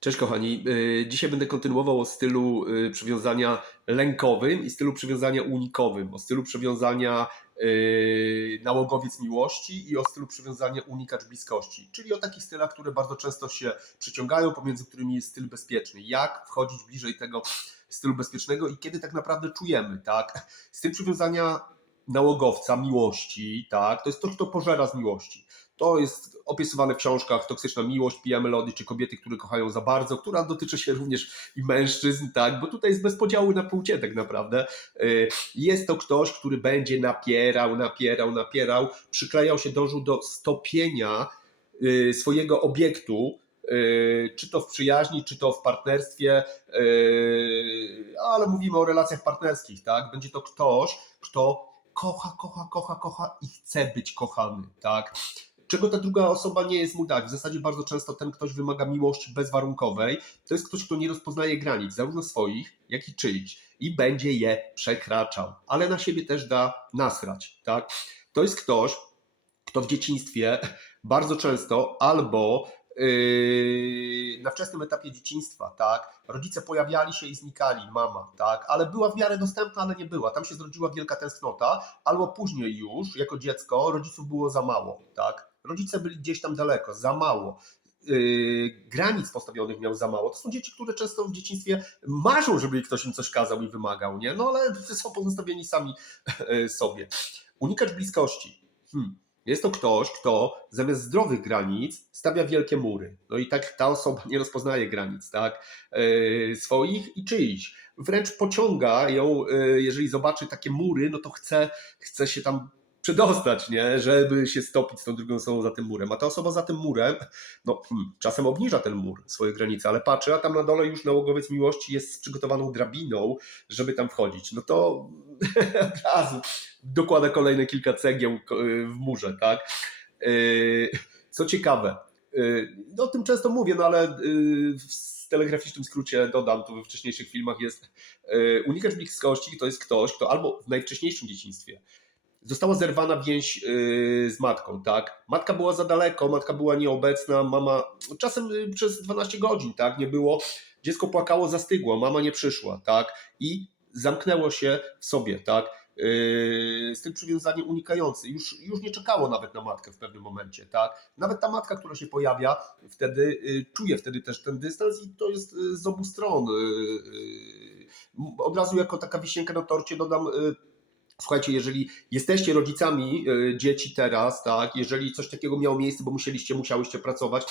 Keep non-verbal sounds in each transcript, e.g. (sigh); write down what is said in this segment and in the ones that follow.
Cześć kochani, Y, dzisiaj będę kontynuował o stylu y, przywiązania lękowym i stylu przywiązania unikowym, o stylu przywiązania y, nałogowiec miłości i o stylu przywiązania unikacz bliskości, czyli o takich stylach, które bardzo często się przyciągają, pomiędzy którymi jest styl bezpieczny. Jak wchodzić bliżej tego stylu bezpiecznego i kiedy tak naprawdę czujemy, tak? Styl przywiązania nałogowca miłości, tak? To jest to, co pożera z miłości. To jest opisywane w książkach Toksyczna miłość, Pia Melody, czy kobiety, które kochają za bardzo, która dotyczy się również i mężczyzn, tak, bo tutaj jest bez podziału na płcie tak naprawdę. Y, Jest to ktoś, który będzie napierał, napierał, napierał, przyklejał się dążył do stopienia y, swojego obiektu, y, czy to w przyjaźni, czy to w partnerstwie, ale mówimy o relacjach partnerskich, tak? Będzie to ktoś, kto kocha, kocha, kocha, kocha i chce być kochany, tak? czego ta druga osoba nie jest mu dać. W zasadzie bardzo często ten ktoś wymaga miłości bezwarunkowej. To jest ktoś, kto nie rozpoznaje granic, zarówno swoich, jak i czyichś i będzie je przekraczał, ale na siebie też da nasrać. Tak? To jest ktoś, kto w dzieciństwie bardzo często albo na wczesnym etapie dzieciństwa, tak, rodzice pojawiali się i znikali, mama, tak, ale była w miarę dostępna, ale nie była. Tam się zrodziła wielka tęsknota, albo później już, jako dziecko, rodziców było za mało, tak. Rodzice byli gdzieś tam daleko, za mało. Yy, granic postawionych miał za mało. To są dzieci, które często w dzieciństwie marzą, żeby ktoś im coś kazał i wymagał, nie? No ale (laughs) są pozostawieni sami e, sobie. Unikacz bliskości. Hmm. Jest to ktoś, kto zamiast zdrowych granic stawia wielkie mury. No i tak ta osoba nie rozpoznaje granic, tak? E, swoich i czyichś. Wręcz pociąga ją, e, jeżeli zobaczy takie mury, no to chce, chce się tam przedostać, nie? żeby się stopić z tą drugą osobą za tym murem. A ta osoba za tym murem, no hmm, czasem obniża ten mur, swoje granice, ale patrzy, a tam na dole już nałogowiec miłości jest z przygotowaną drabiną, żeby tam wchodzić. No to (laughs) od razu dokłada kolejne kilka cegieł ko- w murze, tak? Yy, Co ciekawe, yy, no o tym często mówię, no ale w telegraficznym skrócie dodam, tu we wcześniejszych filmach jest unikacz bliskości to jest ktoś, kto albo w najwcześniejszym dzieciństwie została zerwana więź z matką, tak? Matka była za daleko, matka była nieobecna, mama czasem przez 12 godzin, tak? Nie było. Dziecko płakało, zastygło, mama nie przyszła, tak? I zamknęło się w sobie, tak? Yy, z tym przywiązaniem unikający. Już, już nie czekało nawet na matkę w pewnym momencie, tak? Nawet ta matka, która się pojawia, wtedy yy, czuje wtedy też ten dystans i to jest yy, z obu stron. Od razu jako taka wisienka na torcie dodam Słuchajcie, jeżeli jesteście rodzicami dzieci teraz, tak, jeżeli coś takiego miało miejsce, bo musieliście, musiałyście pracować,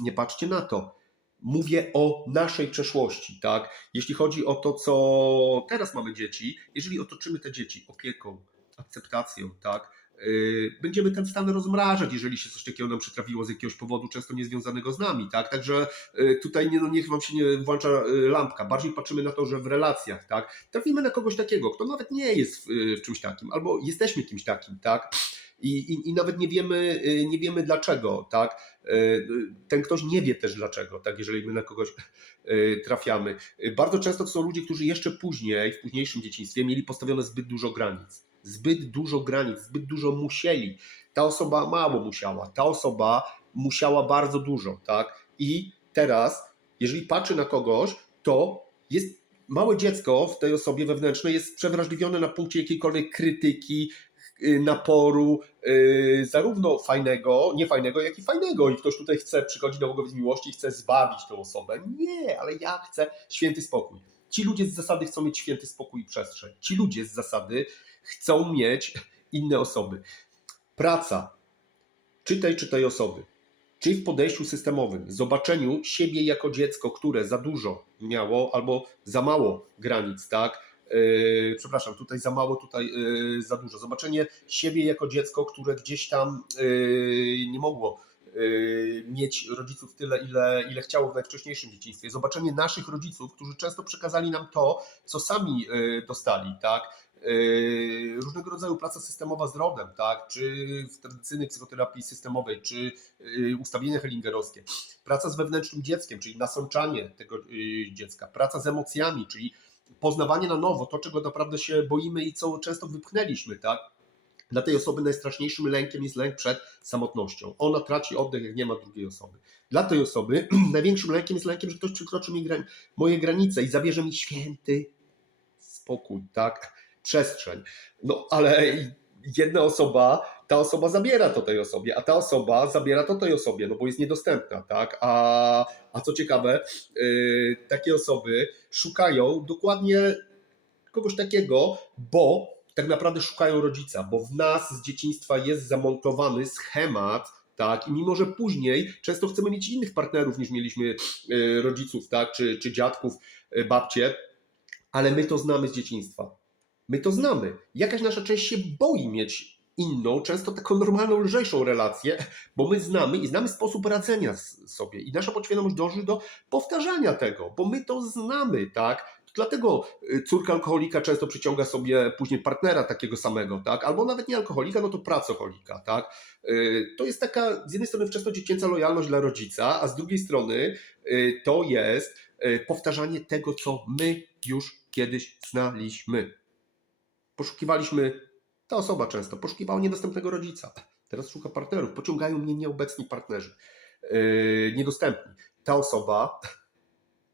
nie patrzcie na to. Mówię o naszej przeszłości, tak? Jeśli chodzi o to, co teraz mamy dzieci, jeżeli otoczymy te dzieci opieką, akceptacją, tak? y, Będziemy ten stan rozmrażać, jeżeli się coś takiego nam przytrafiło z jakiegoś powodu, często niezwiązanego z nami, tak? Także y, tutaj nie, no niech wam się nie włącza y, lampka. Bardziej patrzymy na to, że w relacjach, tak? Trafimy na kogoś takiego, kto nawet nie jest w, w czymś takim, albo jesteśmy kimś takim, tak? I, i, I nawet nie wiemy, y, nie wiemy dlaczego, tak? Y, y, Ten ktoś nie wie też dlaczego, tak? Jeżeli my na kogoś trafiamy. Bardzo często to są ludzie, którzy jeszcze później, w późniejszym dzieciństwie, mieli postawione zbyt dużo granic. Zbyt dużo granic, zbyt dużo musieli. Ta osoba mało musiała, ta osoba musiała bardzo dużo, tak? I teraz, jeżeli patrzy na kogoś, to jest małe dziecko w tej osobie wewnętrznej jest przewrażliwione na punkcie jakiejkolwiek krytyki, naporu, y, zarówno fajnego, niefajnego, jak i fajnego. I ktoś tutaj chce przychodzić do Bogowi z miłości i chce zbawić tę osobę. Nie, ale ja chcę święty spokój. Ci ludzie z zasady chcą mieć święty spokój i przestrzeń. Ci ludzie z zasady chcą mieć inne osoby. Praca. Czytaj, czytaj osoby. Czyli w podejściu systemowym, zobaczeniu siebie jako dziecko, które za dużo miało albo za mało granic, tak? Yy, przepraszam, tutaj za mało, tutaj yy, za dużo. Zobaczenie siebie jako dziecko, które gdzieś tam yy, nie mogło mieć rodziców tyle, ile, ile chciało w najwcześniejszym dzieciństwie. Zobaczenie naszych rodziców, którzy często przekazali nam to, co sami dostali, tak? Różnego rodzaju praca systemowa z rodem, tak? czy w tradycyjnej psychoterapii systemowej, czy ustawienia hellingerowskie, praca z wewnętrznym dzieckiem, czyli nasączanie tego dziecka, praca z emocjami, czyli poznawanie na nowo to, czego naprawdę się boimy i co często wypchnęliśmy, tak? Dla tej osoby najstraszniejszym lękiem jest lęk przed samotnością. Ona traci oddech, jak nie ma drugiej osoby. Dla tej osoby (clears throat) największym lękiem jest lękiem, że ktoś przekroczy mi gra- moje granice i zabierze mi święty spokój, tak? Przestrzeń. No ale jedna osoba, ta osoba zabiera to tej osobie, a ta osoba zabiera to tej osobie, no bo jest niedostępna, tak? A, a co ciekawe, yy, takie osoby szukają dokładnie kogoś takiego, bo tak naprawdę szukają rodzica, bo w nas z dzieciństwa jest zamontowany schemat, tak, i mimo, że później często chcemy mieć innych partnerów niż mieliśmy yy, rodziców, tak, czy, czy dziadków, yy, babcie, ale my to znamy z dzieciństwa. My to znamy. Jakaś nasza część się boi mieć inną, często taką normalną, lżejszą relację, bo my znamy i znamy sposób radzenia sobie. I nasza podświadomość dąży do powtarzania tego, bo my to znamy, tak? Dlatego y, córka alkoholika często przyciąga sobie później partnera takiego samego, tak? Albo nawet nie alkoholika, no to pracoholika, tak? Y, To jest taka z jednej strony wczesnodziecięca lojalność dla rodzica, a z drugiej strony y, to jest powtarzanie tego, co my już kiedyś znaliśmy. Poszukiwaliśmy, ta osoba często poszukiwała niedostępnego rodzica. Teraz szuka partnerów. Pociągają mnie nieobecni partnerzy, yy, niedostępni. Ta osoba,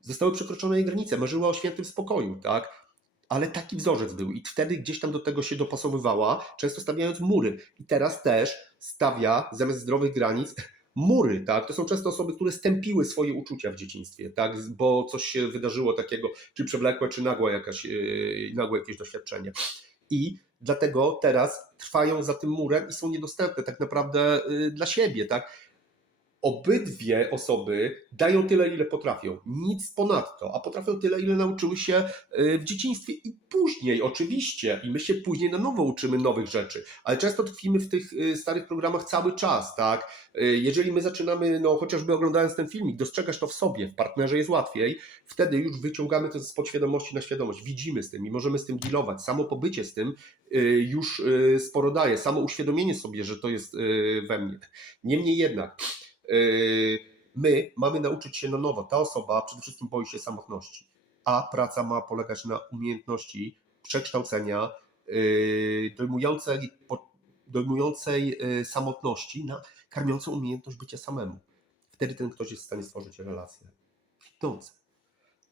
zostały przekroczone jej granice, marzyła o świętym spokoju, tak? Ale taki wzorzec był i wtedy gdzieś tam do tego się dopasowywała, często stawiając mury. I teraz też stawia zamiast zdrowych granic mury, tak? To są często osoby, które stępiły swoje uczucia w dzieciństwie, tak? Bo coś się wydarzyło takiego, czy przewlekłe, czy nagłe, jakaś, yy, nagłe jakieś doświadczenie. I dlatego teraz trwają za tym murem i są niedostępne tak naprawdę yy, dla siebie, tak? Obydwie osoby dają tyle, ile potrafią. Nic ponadto, a potrafią tyle, ile nauczyły się yy, w dzieciństwie i później, oczywiście. I my się później na nowo uczymy nowych rzeczy, ale często tkwimy w tych yy, starych programach cały czas, tak? Yy, Jeżeli my zaczynamy, no chociażby oglądając ten filmik, dostrzegać to w sobie, w partnerze jest łatwiej, wtedy już wyciągamy to z podświadomości na świadomość, widzimy z tym i możemy z tym dealować. Samo pobycie z tym y, już y, sporo daje, samo uświadomienie sobie, że to jest y, we mnie. Niemniej jednak, y, my mamy nauczyć się na nowo. Ta osoba przede wszystkim boi się samotności, a praca ma polegać na umiejętności przekształcenia y, dojmującej, dojmującej y, samotności na karmiącą umiejętność bycia samemu. Wtedy ten ktoś jest w stanie stworzyć relację. Kwitnące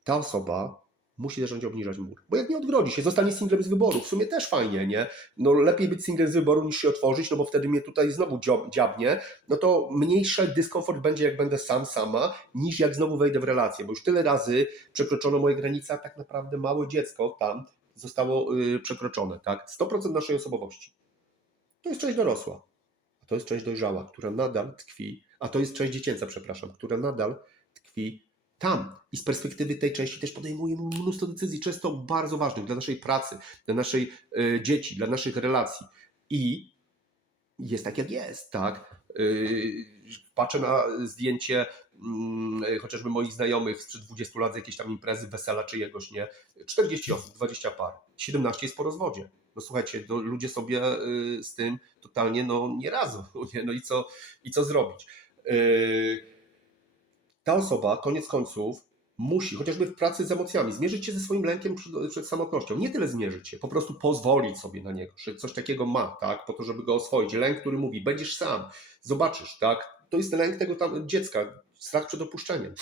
ta osoba musi zacząć obniżać mur. Bo jak nie odgrodzi się, zostanie singlem z wyboru. W sumie też fajnie, nie? No lepiej być singlem z wyboru niż się otworzyć, no bo wtedy mnie tutaj znowu dziabnie. No to mniejszy dyskomfort będzie jak będę sam, sama, niż jak znowu wejdę w relację. Bo już tyle razy przekroczono moje granice, a tak naprawdę małe dziecko tam zostało y, przekroczone, tak? 100% naszej osobowości. To jest część dorosła. A to jest część dojrzała, która nadal tkwi, a to jest część dziecięca, przepraszam, która nadal tkwi tam. I z perspektywy tej części też podejmujemy mnóstwo decyzji, często bardzo ważnych dla naszej pracy, dla naszej e, dzieci, dla naszych relacji. I jest tak, jak jest, tak? Yy, patrzę na zdjęcie mm, chociażby moich znajomych sprzed 20 lat z jakiejś tam imprezy, wesela czyjegoś, nie? 40 osób, 20 par, 17 jest po rozwodzie. No słuchajcie, no, ludzie sobie y, z tym totalnie no, nie radzą. (laughs) Nie? No i co, i co zrobić? Ta osoba, koniec końców, musi, chociażby w pracy z emocjami, zmierzyć się ze swoim lękiem przed, przed samotnością. Nie tyle zmierzyć się, po prostu pozwolić sobie na niego, że coś takiego ma, tak, po to, żeby go oswoić. Lęk, który mówi, będziesz sam, zobaczysz, tak. To jest lęk tego tam dziecka, strach przed opuszczeniem.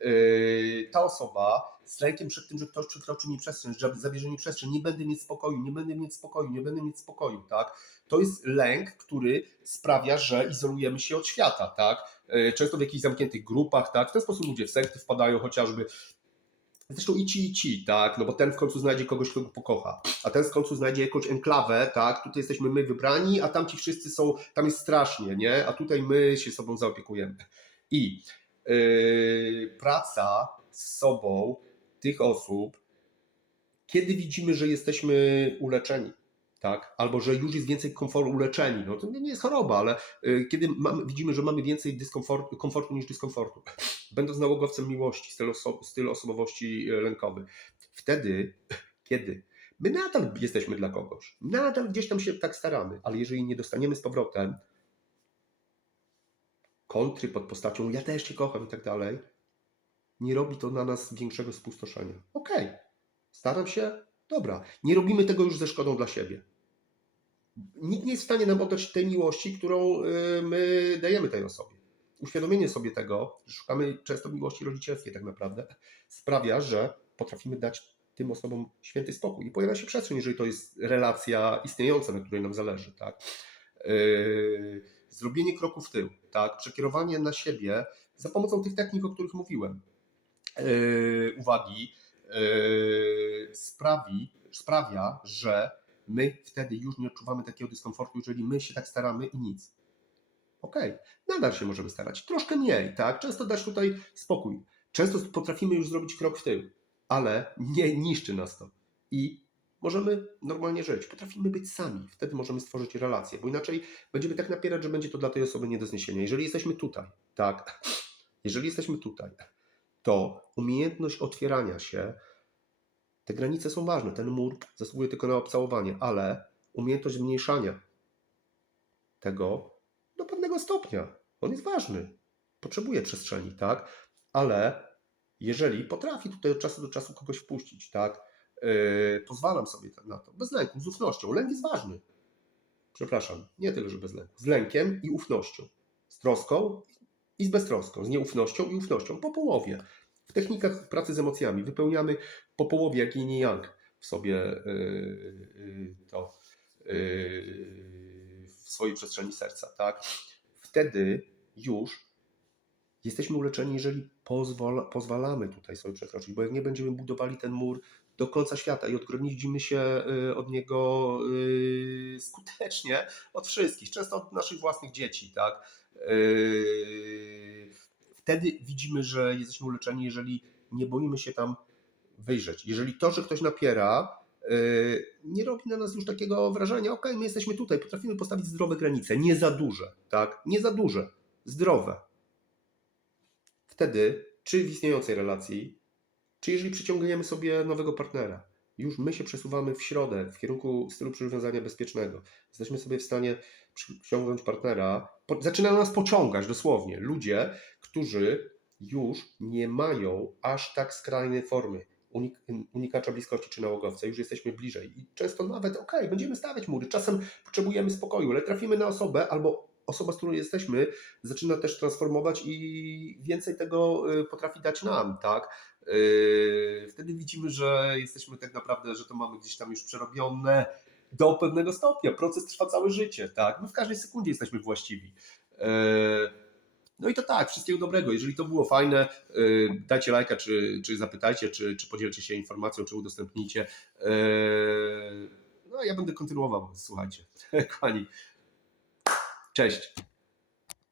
Yy, ta osoba z lękiem przed tym, że ktoś przekroczy mi przestrzeń, że zabierze mi przestrzeń, nie będę mieć spokoju, nie będę mieć spokoju, nie będę mieć spokoju, tak. To jest lęk, który sprawia, że izolujemy się od świata, tak e, często w jakichś zamkniętych grupach, tak? W ten sposób ludzie w sekty wpadają chociażby. Zresztą i ci, i ci, tak? No bo ten w końcu znajdzie kogoś, kto go pokocha, a ten w końcu znajdzie jakąś enklawę, tak? Tutaj jesteśmy my wybrani, a tam ci wszyscy są, tam jest strasznie, nie? A tutaj my się sobą zaopiekujemy. I yy, praca z sobą tych osób, kiedy widzimy, że jesteśmy uleczeni, tak? Albo że już jest więcej komfortu uleczeni. No to nie jest choroba, ale y, kiedy mamy, widzimy, że mamy więcej dyskomfortu, komfortu niż dyskomfortu, (laughs) będąc nałogowcem miłości, stylu, oso, stylu osobowości y, lękowy, wtedy, (laughs) kiedy my nadal jesteśmy dla kogoś, nadal gdzieś tam się tak staramy, ale jeżeli nie dostaniemy z powrotem kontry pod postacią ja też cię kocham i tak dalej, nie robi to na nas większego spustoszenia. Okej, staram się, dobra, nie robimy tego już ze szkodą dla siebie. Nikt nie jest w stanie nam oddać tej miłości, którą y, my dajemy tej osobie. Uświadomienie sobie tego, że szukamy często miłości rodzicielskiej tak naprawdę, sprawia, że potrafimy dać tym osobom święty spokój. I pojawia się przestrzeń, jeżeli to jest relacja istniejąca, na której nam zależy. Tak? Yy, zrobienie kroku w tył, tak? przekierowanie na siebie za pomocą tych technik, o których mówiłem. Yy, uwagi sprawi, sprawia, że my wtedy już nie odczuwamy takiego dyskomfortu, jeżeli my się tak staramy i nic. Okej, nadal się możemy starać, troszkę mniej, tak? Często dać tutaj spokój. Często potrafimy już zrobić krok w tył, ale nie niszczy nas to. I możemy normalnie żyć. Potrafimy być sami. Wtedy możemy stworzyć relację, bo inaczej będziemy tak napierać, że będzie to dla tej osoby nie do zniesienia. Jeżeli jesteśmy tutaj, tak, jeżeli jesteśmy tutaj, to umiejętność otwierania się, te granice są ważne. Ten mur zasługuje tylko na obcałowanie, ale umiejętność zmniejszania tego do pewnego stopnia. On jest ważny. Potrzebuje przestrzeni, tak? Ale jeżeli potrafi tutaj od czasu do czasu kogoś wpuścić, tak? Yy, pozwalam sobie na to. Bez lęku, z ufnością. Lęk jest ważny. Przepraszam, nie tyle, że bez lęku. Z lękiem i ufnością. Z troską i z beztroską. Z nieufnością i ufnością. Po połowie. Technikach pracy z emocjami wypełniamy po połowie jak i yang w sobie yy, yy, to yy, w swojej przestrzeni serca, tak? Wtedy już jesteśmy uleczeni, jeżeli pozwala, pozwalamy tutaj sobie przekroczyć, bo jak nie będziemy budowali ten mur do końca świata i odgrodzimy się od niego skutecznie od wszystkich, często od naszych własnych dzieci, tak? Wtedy widzimy, że jesteśmy uleczeni, jeżeli nie boimy się tam wyjrzeć. Jeżeli to, że ktoś napiera, y, nie robi na nas już takiego wrażenia, ok, my jesteśmy tutaj, potrafimy postawić zdrowe granice, nie za duże, tak? Nie za duże, zdrowe. Wtedy, czy w istniejącej relacji, czy jeżeli przyciągniemy sobie nowego partnera, już my się przesuwamy w środę, w kierunku stylu przywiązania bezpiecznego. Jesteśmy sobie w stanie przyciągnąć partnera. Po, nas pociągać dosłownie ludzie, którzy już nie mają aż tak skrajnej formy unik, unikacza bliskości czy nałogowca, już jesteśmy bliżej. I często nawet, okej, będziemy stawiać mury, czasem potrzebujemy spokoju, ale trafimy na osobę albo osoba, z którą jesteśmy, zaczyna też transformować i więcej tego y, potrafi dać nam, tak? Wtedy widzimy, że jesteśmy tak naprawdę, że to mamy gdzieś tam już przerobione do pewnego stopnia. Proces trwa całe życie, tak? My w każdej sekundzie jesteśmy właściwi. Yy, No i to tak, wszystkiego dobrego. Jeżeli to było fajne, yy, dajcie lajka, czy, czy zapytajcie, czy, czy podzielcie się informacją, czy udostępnijcie. Yy, No ja będę kontynuował, słuchajcie. (laughs) Kochani, cześć.